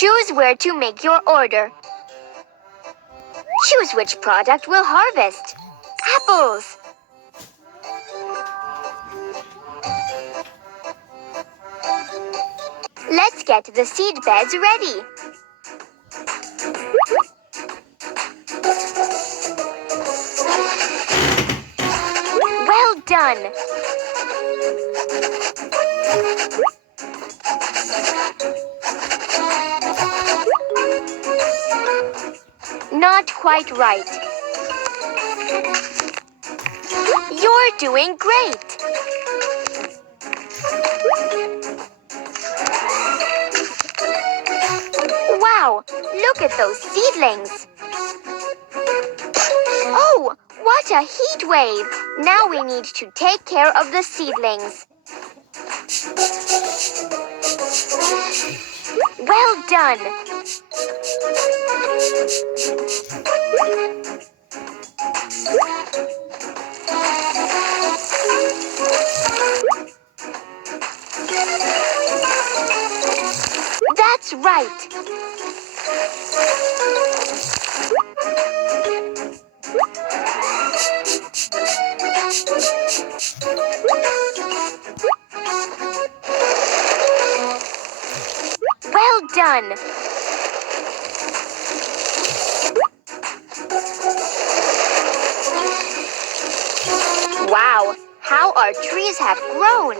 Choose where to make your order. Choose which product will harvest. Apples. Let's get the seed beds ready. Well done! Not quite right. You're doing great! Wow! Look at those seedlings! Oh! What a heat wave! Now we need to take care of the seedlings. Well done! That's right! Well done! Wow! How our trees have grown!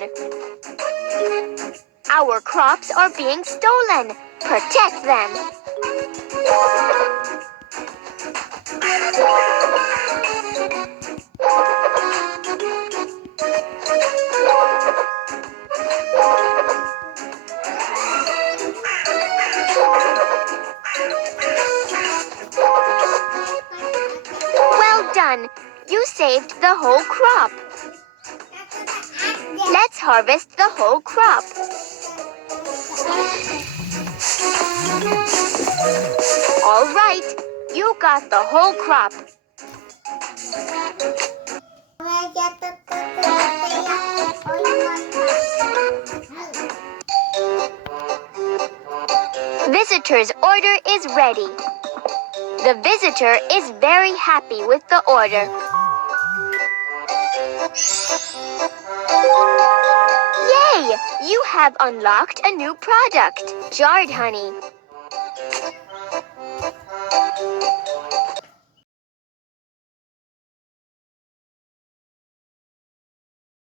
Our crops are being stolen! Protect them! Well done! You saved the whole crop. Let's harvest the whole crop. All right, you got the whole crop. Visitor's order is ready. The visitor is very happy with the order. Yay! You have unlocked a new product, jarred honey.